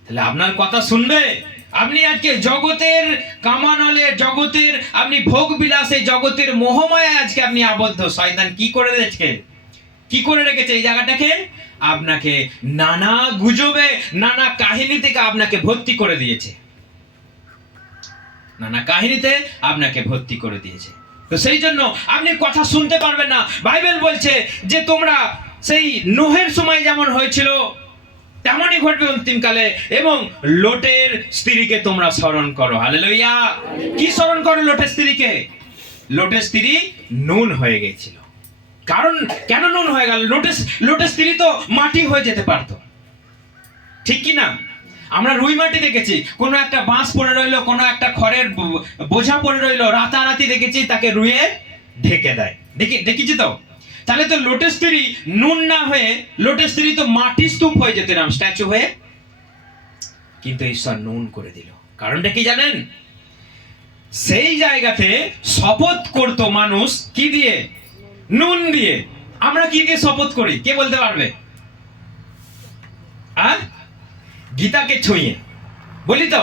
তাহলে আপনার কথা শুনবে? আপনি আজকে জগতের কামানলে, জগতের আপনি ভোগ বিলাসে, জগতের মোহমায় আজকে আপনি আবদ্ধ। শয়তান কি করে রেখেছে? কি করে রেখেছে এই জায়গাটাকে? আপনাকে নানা গুজবে, নানা কাহিনী থেকে আপনাকে ভর্তি করে দিয়েছে। নানা কাহিনীতে আপনাকে ভর্তি করে দিয়েছে। তো সেই জন্য আপনি কথা শুনতে পারবেন না। বাইবেল বলছে যে তোমরা সেই নোহের সময় যেমন হয়েছিল তেমনই ঘটবে অন্তিমকালে, এবং লোটের স্ত্রীকে তোমরা স্মরণ করো। হালেলুয়া। কি স্মরণ করো লোটের স্ত্রীকে? লোটের স্ত্রী নুন হয়ে গেছিল। কারণ কেন নুন হয়ে গেল? লোটের স্ত্রী তো মাটি হয়ে যেতে পারতো, ঠিক কি না? আমরা রুই মাটি দেখেছি, কোনো একটা বাঁশ পড়ে রইলো, কোনো একটা খড়ের বোঝা পড়ে রইলো, রাতারাতি দেখেছি তাকে রুয়ে ঢেকে দেয়। দেখেছি তো? তাহলে তো লোটের স্ত্রী নুন না হয়ে, লোটের স্ত্রী তো মাটি স্তূপ হয়ে যেত না, স্ট্যাচু হয়ে। কিন্তু ঈশ্বর নুন করে দিল। কারণটা কি জানেন? সেই জায়গাতে শপথ করতো মানুষ কি দিয়ে? নুন দিয়ে। আমরা কি দিয়ে শপথ করি? কে বলতে পারবে? গীতাকে ছুঁয়ে বলি তো,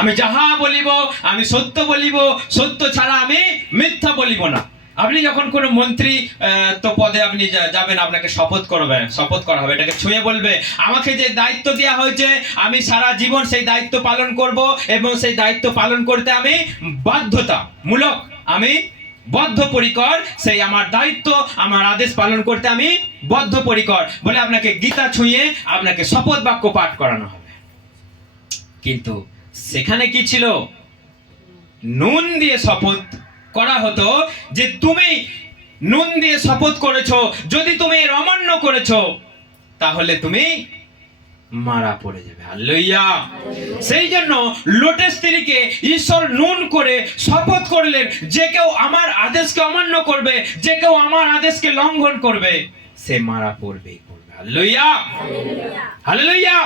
আমি যাহা বলিব আমি সত্য বলিব, সত্য ছাড়া আমি মিথ্যা বলিব না। আপনি যখন কোনো মন্ত্রী তো পদে আপনি যাবেন, আপনাকে শপথ করা হবে, এটাকে ছুঁয়ে বলবে, আমাকে যে দায়িত্ব দেওয়া হয়েছে আমি সারা জীবন সেই দায়িত্ব পালন করব, এবং সেই দায়িত্ব পালন করতে আমি বাধ্যতামূলক, আমি বদ্ধপরিকর, সেই আমার দায়িত্ব, আমার আদেশ পালন করতে আমি বদ্ধপরিকর বলে আপনাকে গীতা ছুঁয়ে আপনাকে শপথ বাক্য পাঠ করানো হবে। কিন্তু সেখানে কি ছিল? নুন দিয়ে শপথ করা হতো যে তুমি নুন দিয়ে শপথ করেছো, যদি তুমি এর অমান্য করেছো তাহলে তুমি মারা পড়ে যাবে। হালেলুয়া। সেই জন্য লোটের স্ত্রীকে ঈশ্বর নুন করে শপথ করলেন, যে কেউ আমার আদেশকে অমান্য করবে, যে কেউ আমার আদেশকে লঙ্ঘন করবে, সে মারা পড়বেই পড়বে। Hallelujah, hallelujah.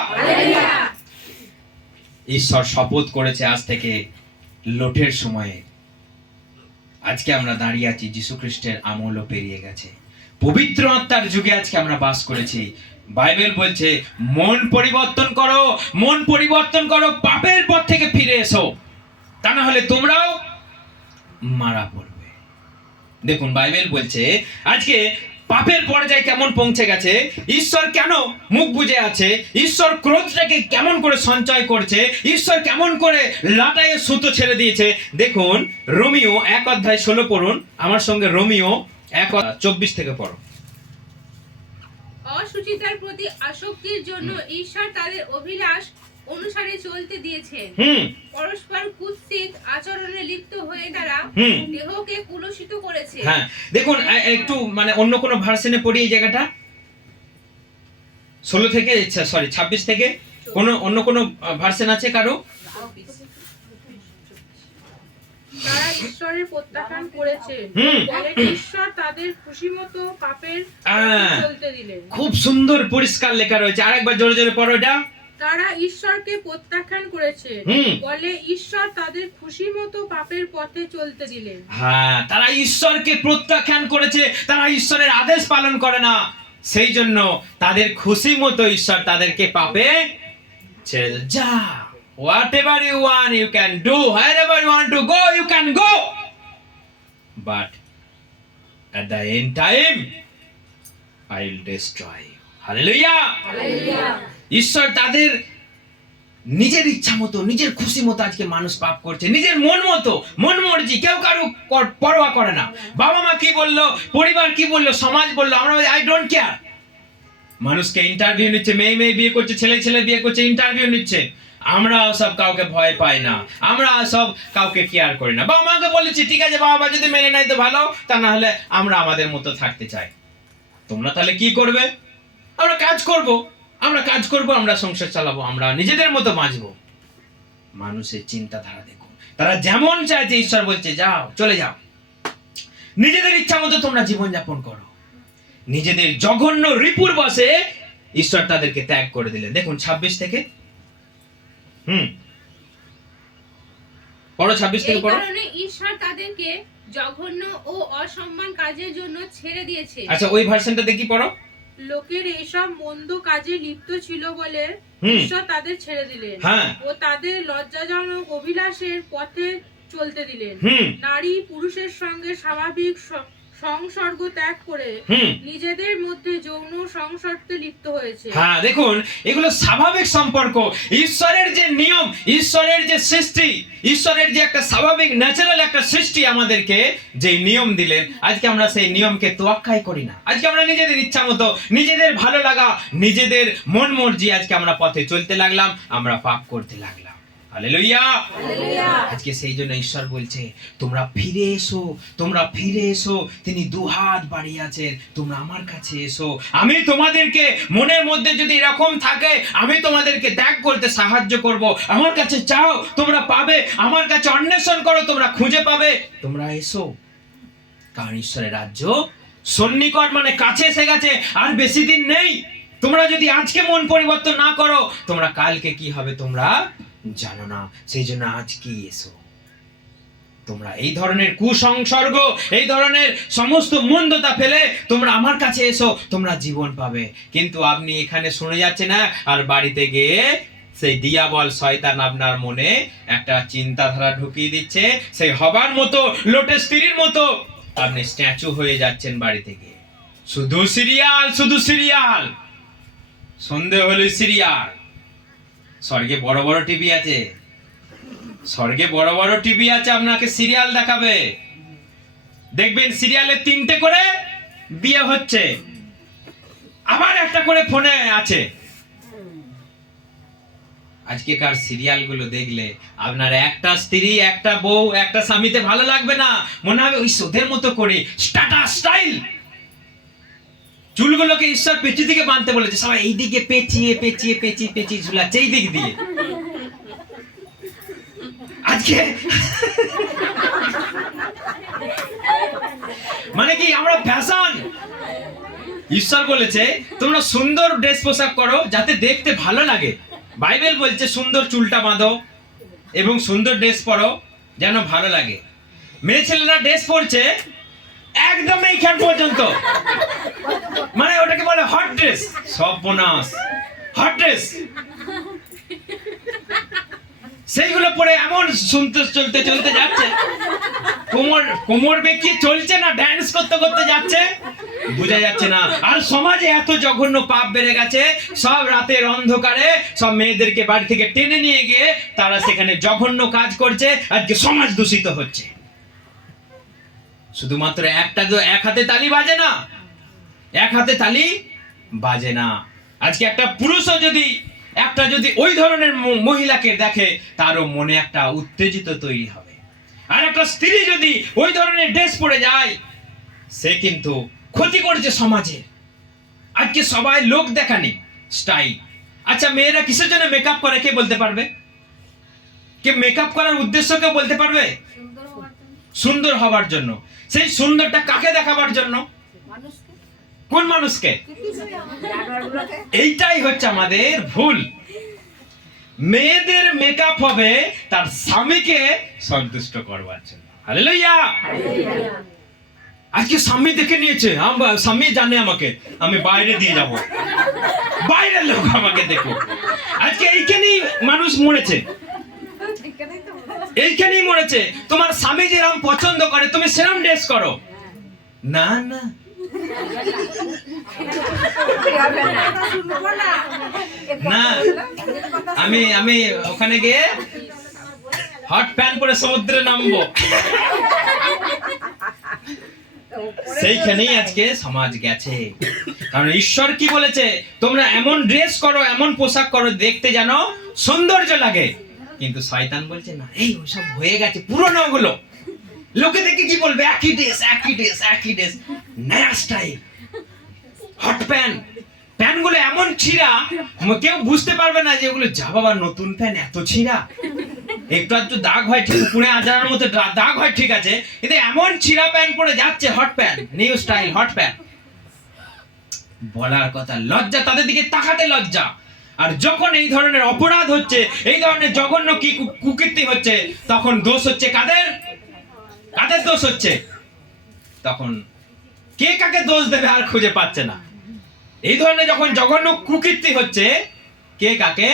ঈশ্বর শপথ করেছে আজ থেকে লোটের সময়ে। আজকে আমরা দাঁড়িয়ে আছি, যীশু খ্রিস্টের আমলও পেরিয়ে গেছে, পবিত্র আত্মার যুগে আজকে আমরা বাস করেছি। বাইবেল বলছে মন পরিবর্তন করো, মন পরিবর্তন করো, পাপের পথ থেকে ফিরে এসো, তা না হলে তোমরাও মারা পড়বে। দেখুন বাইবেল বলছে আজকে পাপের পর্যায়ে কেমন পৌঁছে গেছে, ঈশ্বর কেন মুখ বুজে আছে, ঈশ্বর ক্রোধটাকে কেমন করে সঞ্চয় করছে, ঈশ্বর কেমন করে লাটাইয়ের সুতো ছেড়ে দিয়েছে। দেখুন রোমিও 1:16 পড়ুন আমার সঙ্গে। রোমিও 1:24 থেকে পড়ো। অসুচিতার প্রতি আসক্তির জন্য ঈশ্বর তাদের অভিলাষ অনুসারে চলতে দিয়েছেন। পরস্পর কুৎসিত আচরণে লিপ্ত হয়ে তারা দেহকে কুলুষিত করেছে। হ্যাঁ, দেখুন একটু মানে অন্য কোন ভার্সনে পড়ি এই জায়গাটা, 16 থেকে 26 থেকে কোন অন্য কোন ভার্সন আছে কারো? তারা ঈশ্বরের প্রত্যাখ্যান করেছে, বলে ঈশ্বর তাদের খুশিমতো পাপের পথে চলতে দিলেন। খুব সুন্দর পরিষ্কার লেখা রয়েছে, আরেকবার জোরে জোরে পড়ো এটা। তারা ঈশ্বরকে প্রত্যাখ্যান করেছে, বলে ঈশ্বর তাদের খুশিমতো পাপের পথে চলতে দিলেন। হ্যাঁ, তারা ঈশ্বরকে প্রত্যাখ্যান করেছে, তারা ঈশ্বরের আদেশ পালন করে না, সেই জন্য তাদের খুশি মতো ঈশ্বর তাদেরকে পাপে ছেড়ে যা। Whatever you want, you can do. Wherever you want to go, you can go. But at the end time, I will destroy you. Hallelujah. Hallelujah. ঈশ্বর তাদের নিজের ইচ্ছা মতো, নিজের খুশি মতো আজকে মানুষ পাপ করছে, নিজের মন মতো, মন মর্জি, কেউ কারো পরোয়া করে না। বাবা মা কি বললো, পরিবার কি বললো, সমাজ বললো, আমরা আই ডোন্ট কেয়ার। মানুষকে ইন্টারভিউ নিচ্ছে, মেয়ে বিয়ে করছে, ছেলে বিয়ে করছে, ইন্টারভিউ নিচ্ছে। আমরা সব কাউকে ভয় পাই না, আমরা সব কাউকে কেয়ার করি না। বাবা মাকে বলেছি ঠিক আছে, বাবা যদি মেনে নেয় তো ভালো, তা না হলে আমরা আমাদের মতো থাকতে চাই। তোমরা তাহলে কি করবে? আমরা কাজ করব, আমরা সংসার চালাবো, আমরা নিজেদের মতো বাঁচবো। মানুষের চিন্তাধারা দেখুন, তারা যেমন চাইছে, ঈশ্বর বলছে যাও, চলে যাও, নিজেদের ইচ্ছা মতো তোমরা জীবন যাপন করো। নিজেদের জঘন্য রিপুর বসে ঈশ্বর তাদেরকে ত্যাগ করে দিলেন। দেখুন 26 থেকে পড়ো, 26 থেকে এই পড়ো। কারণে ঈশ্বর তাদেরকে জঘন্য ও অসম্মান কাজের জন্য ছেড়ে দিয়েছে। আচ্ছা, ওই ভার্সনটা দেখি, পড়ো। লোকের এইসব মন্দ কাজে লিপ্ত ছিল বলে ঈশ্বর তাদের ছেড়ে দিলেন হ্যাঁ। ও তাদের লজ্জাজনক অভিলাষের পথে চলতে দিলেন। নারী পুরুষের সঙ্গে স্বাভাবিক সংসর্গ ত্যাগ করে নিজেদের মধ্যে যৌন সংসর্গে লিপ্ত হয়েছে। হ্যাঁ, দেখুন, এগুলো স্বাভাবিক সম্পর্ক। ঈশ্বরের যে নিয়ম, ঈশ্বরের যে সৃষ্টি, ঈশ্বরের যে একটা স্বাভাবিক ন্যাচারাল একটা সৃষ্টি আমাদেরকে যে নিয়ম দিলেন, আজকে আমরা সেই নিয়মকে তোয়াক্কাই করি না। আজকে আমরা নিজেদের ইচ্ছা মতো, নিজেদের ভালো লাগা, নিজেদের মন মর্জি আজকে আমরা পথে চলতে লাগলাম, আমরা পাপ করতে লাগলাম। হালেলুয়া। আজকে সেই জন্য ঈশ্বর বলছে তোমরা ফিরে এসো, তোমরা ফিরে এসো, তিনি দুহাত বাড়িয়ে আছেন, তোমরা আমার কাছে এসো। আমি তোমাদেরকে মনের মধ্যে যদি এরকম থাকে, আমি তোমাদেরকে ত্যাগ করতে সাহায্য করব। আমার কাছে চাও, তোমরা পাবে। আমার কাছে অন্বেষণ করো, তোমরা খুঁজে পাবে। তোমরা এসো, কারণ ঈশ্বরের রাজ্য সন্নিকট, মানে কাছে এসে গেছে, আর বেশি দিন নেই। তোমরা যদি আজকে মন পরিবর্তন না করো, তোমরা কালকে কি হবে তোমরা জানো না। সেই জন্য আজকে এসো, তোমরা এই ধরনের কুসংসর্গ, এই ধরনের সমস্ত মন্দতা ফেলে তোমরা আমার কাছে এসো, তোমরা জীবন পাবে। কিন্তু আপনি এখানে শুনে যাচ্ছে না, আর বাড়িতে গিয়ে সেই দিয়াবল শয়তান আপনার মনে একটা চিন্তাধারা ঢুকিয়ে দিচ্ছে, সেই হবার মতো, লোটের স্ত্রীর মতো আপনি স্ট্যাচু হয়ে যাচ্ছেন বাড়িতে গিয়ে। শুধু সিরিয়াল, শুধু সিরিয়াল, সন্ধে হলে সিরিয়াল। স্বর্গে বড় বড় টিভি আছে, স্বর্গে বড় বড় টিভি আছে, আপনাকে সিরিয়াল দেখাবে। দেখবেন সিরিয়ালে 3টে করে বিয়ে হচ্ছে, আবার একটা করে ফোনে আছে। আজকেকার সিরিয়াল গুলো দেখলে আপনার একটা স্ত্রী, একটা বউ, একটা স্বামীতে ভালো লাগবে না, মনে হবে ওই সোধের মতো করে স্টাটা স্টাইল। চুলগুলোকে ঈশ্বর পেঁচি দিকে বাঁধতে বলেছে, সবাই এই দিকে পেঁচিয়ে পেঁচিয়ে পেঁচিয়ে পেঁচিয়ে ঝুলাচ্ছে এই দিক দিয়ে। আজকে মানে কি আমরা ফ্যাশন। ঈশ্বর বলেছে তোমরা সুন্দর ড্রেস পোশাক করো যাতে দেখতে ভালো লাগে। বাইবেল বলছে সুন্দর চুলটা বাঁধো এবং সুন্দর ড্রেস পরো যেন ভালো লাগে। মেয়ে ছেলেরা ড্রেস পরছে একদম এইখান পর্যন্ত, মানে ওটাকে বলে হট ড্রেস। সব বোনাস হট ড্রেস, সেইগুলো পরে এমন শুনতে চলতে চলতে যাচ্ছে, কোমর বেঁকিয়ে চলছে না, ড্যান্স করতে করতে যাচ্ছে, বোঝা যাচ্ছে না। আর সমাজে এত জঘন্য পাপ বেড়ে গেছে, সব রাতের অন্ধকারে সব মেয়েদেরকে বাড়ি থেকে টেনে নিয়ে গিয়ে তারা সেখানে জঘন্য কাজ করছে। আজকে সমাজ দূষিত হচ্ছে। শুধুমাত্র এক হাতে তালি বাজে না, এক হাতে তালি বাজে না। আজকে একটা পুরুষও যদি ওই ধরনের মহিলাকে দেখে, তারও মনে একটা উত্তেজিত তৈরি হবে। আর একটা স্ত্রী যদি ওই ধরনের ড্রেস পরে যায়, সে কিন্তু ক্ষতি করছে সমাজে। আজকে সবাই লোক দেখানি স্টাইল। আচ্ছা, মেয়েরা কিসের জন্য মেকআপ করে কে বলতে পারবে? কে মেকআপ করার উদ্দেশ্য কেউ বলতে পারবে? সুন্দর হওয়ার জন্য। সেই সুন্দরটা কাকে দেখাবার জন্য? কোন মানুষকে? এইটাই হচ্ছে আমাদের ভুল। মেয়েদের মেকআপ হবে তার স্বামীকে সন্তুষ্ট করবার জন্য। হালেলুয়া। আজকে স্বামী দেখে নিয়েছে, স্বামী জানে আমাকে, আমি বাইরে দিয়ে যাব, বাইরের লোক আমাকে দেখো। আজকে এইখানেই মানুষ মরেছে, এইখানেই মরেছে। তোমার স্বামী যেরকম পছন্দ করে তুমি সেরকম ড্রেস করো না। না, না, আমি ওখানে গিয়ে হট প্যান পরে সমুদ্রে নামবো। সেইখানেই আজকে সমাজ গেছে। কারণ ঈশ্বর কি বলেছে? তোমরা এমন ড্রেস করো, এমন পোশাক করো দেখতে যেন সৌন্দর্য লাগে। কিন্তু শয়তান বলছে না, এই ওসব হয়ে গেছে, পুরনো গুলো। লোকে দেখে কি বলবে? একই ড্রেস, একই ড্রেস, একই ড্রেস, নয়া স্টাইল। হট প্যানগুলো এমন ছিঁড়া, কেউ বুঝতে পারবে না যে এগুলো, যা বাবা নতুন প্যান এত ছিঁড়া, একটু একটু দাগ হয় ঠিক, পুরো আজানোর মতো দাগ হয় ঠিক আছে, কিন্তু এমন ছিঁড়া প্যান পরে যাচ্ছে, hot pan, new style hot pan. বলার কথা, লজ্জা, তাদের দিকে তাকাতে লজ্জা। আর যখন এই ধরনের অপরাধ হচ্ছে, এই ধরনের জঘন্য কি কুকীর্তি হচ্ছে, তখন দোষ হচ্ছে কাদের? কাদের দোষ হচ্ছে? তখন কে কাকে দোষ দেবে আর খুঁজে পাচ্ছে না। এই ধরনের যখন জঘন্য কুকীর্তি হচ্ছে, কে কাকে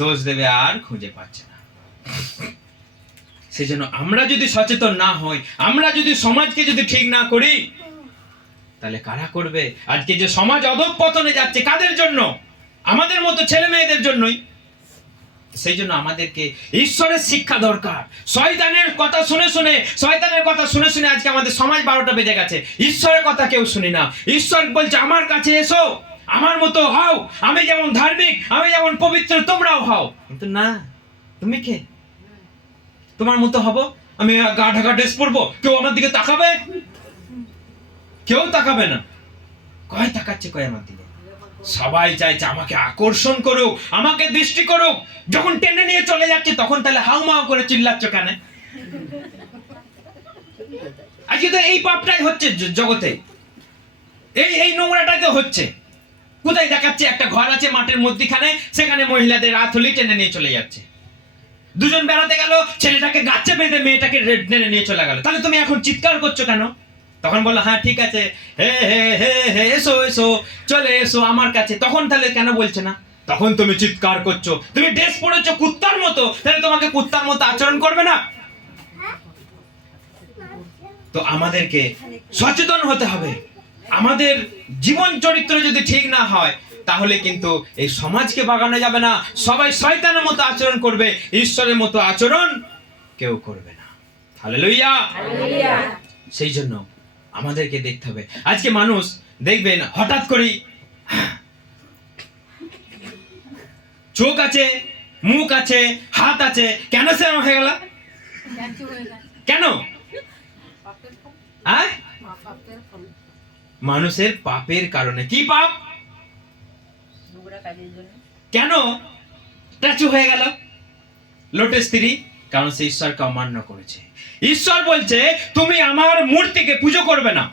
দোষ দেবে আর খুঁজে পাচ্ছে না। সেজন্য আমরা যদি সচেতন না হই, আমরা যদি সমাজকে যদি ঠিক না করি, তাহলে কারা করবে? আজকে যে সমাজ অধঃপতনে যাচ্ছে, কাদের জন্য? আমাদের মতো ছেলে মেয়েদের জন্যই। সেই জন্য আমাদেরকে ঈশ্বরের শিক্ষা দরকার। শয়তানের কথা শুনে শুনে আজকে আমাদের সমাজ 12টা বেজে গেছে। ঈশ্বরের কথা কেউ শুনি না। ঈশ্বর বলছে আমার কাছে এসো, আমার মতো হও, আমি যেমন ধার্মিক, আমি যেমন পবিত্র, তোমরাও হও। কিন্তু না, তুমি কে? তোমার মতো হব? আমি গা ঢাকা ড্রেস পরবো, কেউ আমার দিকে তাকাবে? কেউ তাকাবে না। কয় তাকাচ্ছে কয় আমার দিকে? সবাই চাইছে আমাকে আকর্ষণ করুক, আমাকে দৃষ্টি করুক। যখন টেনে নিয়ে চলে যাচ্ছে, তখন তাহলে হাউমাউ করে চিল্লাচ্ছ কেন? আজকে তো এই পাপটাই হচ্ছে জগতে, এই নোংরাটাই তো হচ্ছে। কোথায় দেখাচ্ছে? একটা ঘর আছে মাঠের মধ্যখানে, সেখানে মহিলাদের রাত হলে টেনে নিয়ে চলে যাচ্ছে। দুজন বেড়াতে গেল, ছেলেটাকে গাছে বেঁধে মেয়েটাকে টেনে নিয়ে চলে গেল। তাহলে তুমি এখন চিৎকার করছো কেন? তখন বললো হ্যাঁ ঠিক আছে, হে হে হে হে, এসো এসো, চলে এসো আমার কাছে। তখন তাহলে কেন বলছে না? তখন তুমি চিৎকার করছো। তুমি ড্রেস পরেছো কুত্তার মতো, তাহলে তোমাকে কুত্তার মতো আচরণ করবে না? তো আমাদেরকে সচেতন হতে হবে। আমাদের জীবন চরিত্র যদি ঠিক না হয়, তাহলে কিন্তু এই সমাজকে বাগানো যাবে না। সবাই শয়তানের মতো আচরণ করবে, ঈশ্বরের মতো আচরণ কেউ করবে না। হালেলুয়া। সেই জন্য আমাদেরকে দেখতে হবে। আজকে মানুষ দেখবেন হঠাৎ করে চোখ আছে, মুখ আছে, হাত আছে, কেন সেরকম হয়ে গেল? কেন? মানুষের পাপের কারণে। কি পাপ? কেন স্ট্যাচু হয়ে গেল লোটের স্ত্রী? কারণ সে ঈশ্বরকে অমান্য করেছে। ঈশ্বর বলছে তুমি আমার মূর্তিকে পুজো করবে না।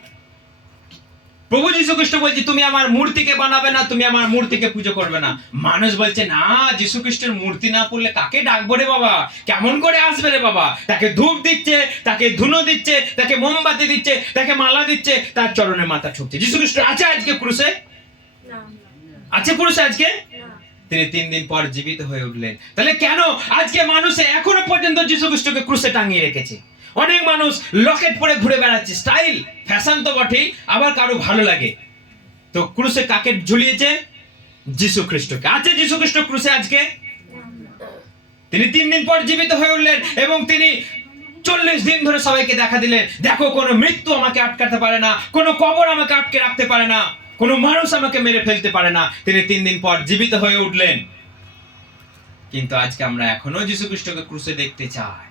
প্রভু যীশু খ্রিস্ট বলছে তুমি আমার মূর্তিকে বানাবে না, তুমি আমার মূর্তিকে পুজো করবে না। মানুষ বলছে না, যীশু খ্রিস্টের মূর্তি না পড়লে কাকে ডাকবো রে বাবা, কেমন করে আসবে রে বাবা? তাকে ধূপ দিচ্ছে, তাকে ধুনো দিচ্ছে, তাকে মোমবাতি দিচ্ছে, তাকে মালা দিচ্ছে, তার চরণে মাথা ঠুকছে। যীশু খ্রিস্ট আছে আজকে ক্রুশে? আছে ক্রুশে আজকে? তিনি 3 দিন পর জীবিত হয়ে উঠলেন। তাহলে কেন আজকে মানুষে এখনো পর্যন্ত যীশু খ্রিস্টকে ক্রুশে টাঙিয়ে রেখেছে? অনেক মানুষ লকেট পরে ঘুরে বেড়াচ্ছে, স্টাইল ফ্যাশন তো বটেই, আবার কারো ভালো লাগে। তো ক্রুশে কাকে ঝুলিয়েছে? যীশু খ্রিস্টকে। আছে যীশু খ্রিস্ট ক্রুশে আজকে? তিনি 3 দিন পর জীবিত হয়ে উঠলেন এবং তিনি 40 দিন ধরে সবাইকে দেখা দিলেন, দেখো কোনো মৃত্যু আমাকে আটকাতে পারে না, কোনো কবর আমাকে আটকে রাখতে পারে না, কোনো মানুষ আমাকে মেরে ফেলতে পারে না। তিনি 3 দিন পর জীবিত হয়ে উঠলেন। কিন্তু আজকে আমরা এখনো যীশু খ্রিস্টকে ক্রুশে দেখতে চাই।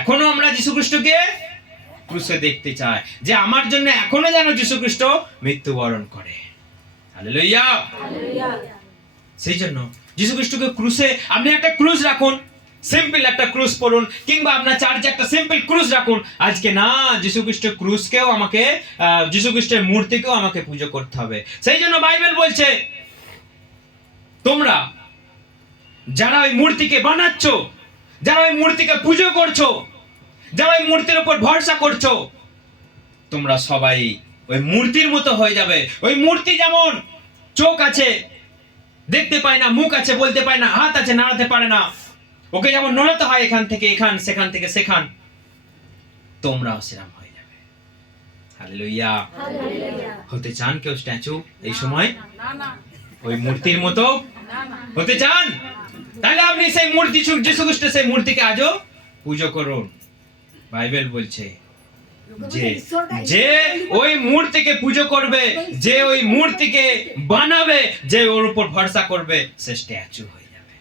এখনো আমরা যীশু খ্রিস্টকে ক্রুশে দেখতে চাই, যে আমার জন্য এখনো যেন যীশু খ্রিস্ট মৃত্যুবরণ করে। হালেলুয়া। সেই জন্য যীশু খ্রিস্টকে ক্রুশে, আপনি একটা ক্রুশ রাখুন, সিম্পল একটা ক্রুশ পড়ুন, কিংবা আপনার চার্চে একটা সিম্পল ক্রুশ রাখুন। আজকে না, যীশু খ্রিস্টের ক্রুশকেও আমাকে, যীশু খ্রিস্টের মূর্তিকেও আমাকে পুজো করতে হবে। সেই জন্য বাইবেল বলছে তোমরা যারা ওই মূর্তিকে বানাচ্ছ, যারা ওই মূর্তিকে পুজো করছো, যারা ওই মূর্তির উপর ভরসা করছো, তোমরা সবাই ওই মূর্তির মতো হয়ে যাবে। ওই মূর্তি যেমন চোখ আছে, দেখতে পায় না, মুখ আছে, বলতে পায় না, হাত আছে, নাড়াতে পারে না, ওকে যেমন নড়াতে হয় এখান থেকে এখান, সেখান থেকে সেখান, তোমরাও সেরকম হয়ে যাবে। হালেলুয়া। হতে চান কেউ স্ট্যাচু এই সময়? ওই মূর্তির মতো হতে চান? তাহলে আপনি সেই মূর্তি, যীশু খ্রিস্ট সেই মূর্তিকে আজও পুজো করুন। বাইবেল বলছে যে ওই মূর্তিকে পুজো করবে, যে ওই মূর্তিকে বানাবে, যে ওর উপর ভরসা করবে, সে স্ট্যাচু হয়ে যাবে।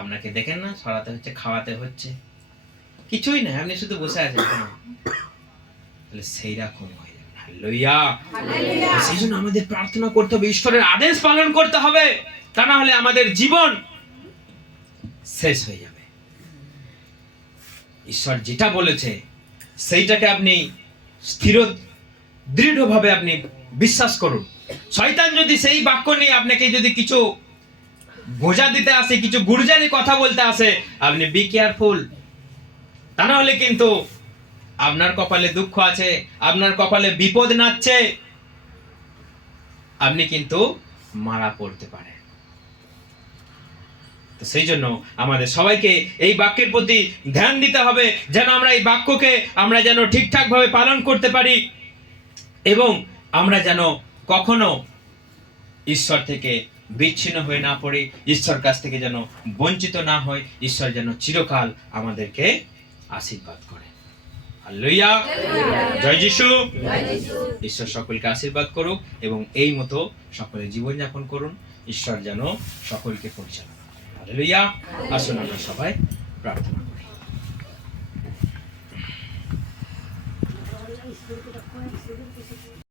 আপনাকে দেখেন না, সরাতে হচ্ছে, খাওয়াতে হচ্ছে, কিছুই না, আপনি শুধু বসে আছেন, তাহলে সেই রকম হয়ে যাবে। হালেলুয়া। সেই জন্য আমাদের প্রার্থনা করতে হবে, ঈশ্বরের আদেশ পালন করতে হবে, তা না হলে আমাদের জীবন শেষ হয়ে যাবে। ঈশ্বর যেটা বলেছে সেইটাকে আপনি স্থির দৃঢ়ভাবে আপনি বিশ্বাস করুন। শয়তান যদি সেই বাক্য নিয়ে আপনাকে যদি কিছু গোজা দিতে আসে, কিছু গুরজালি কথা বলতে আসে, আপনি বি কেয়ারফুল। তা না হলে কিন্তু আপনার কপালে দুঃখ আছে, আপনার কপালে বিপদ নাচছে, আপনি কিন্তু মারা পড়তে পারেন। তো সেই জন্য আমাদের সবাইকে এই বাক্যের প্রতি ধ্যান দিতে হবে, যেন আমরা এই বাক্যকে আমরা যেন ঠিকঠাক ভাবে পালন করতে পারি, এবং আমরা যেন কখনো ঈশ্বর থেকে বিচ্ছিন্ন হয়ে না পড়ি, ঈশ্বর কাছ থেকে যেন বঞ্চিত না হয়। ঈশ্বর যেন চিরকাল আমাদেরকে আশীর্বাদ করে। হালেলুয়া, জয় যিশু। ঈশ্বর সকলকে আশীর্বাদ করুক এবং এই মতো সকলে জীবনযাপন করুন। ঈশ্বর যেন সকলকে পরিচালনা করে। হালেলুয়া। আসুন আমরা সবাই প্রার্থনা করি।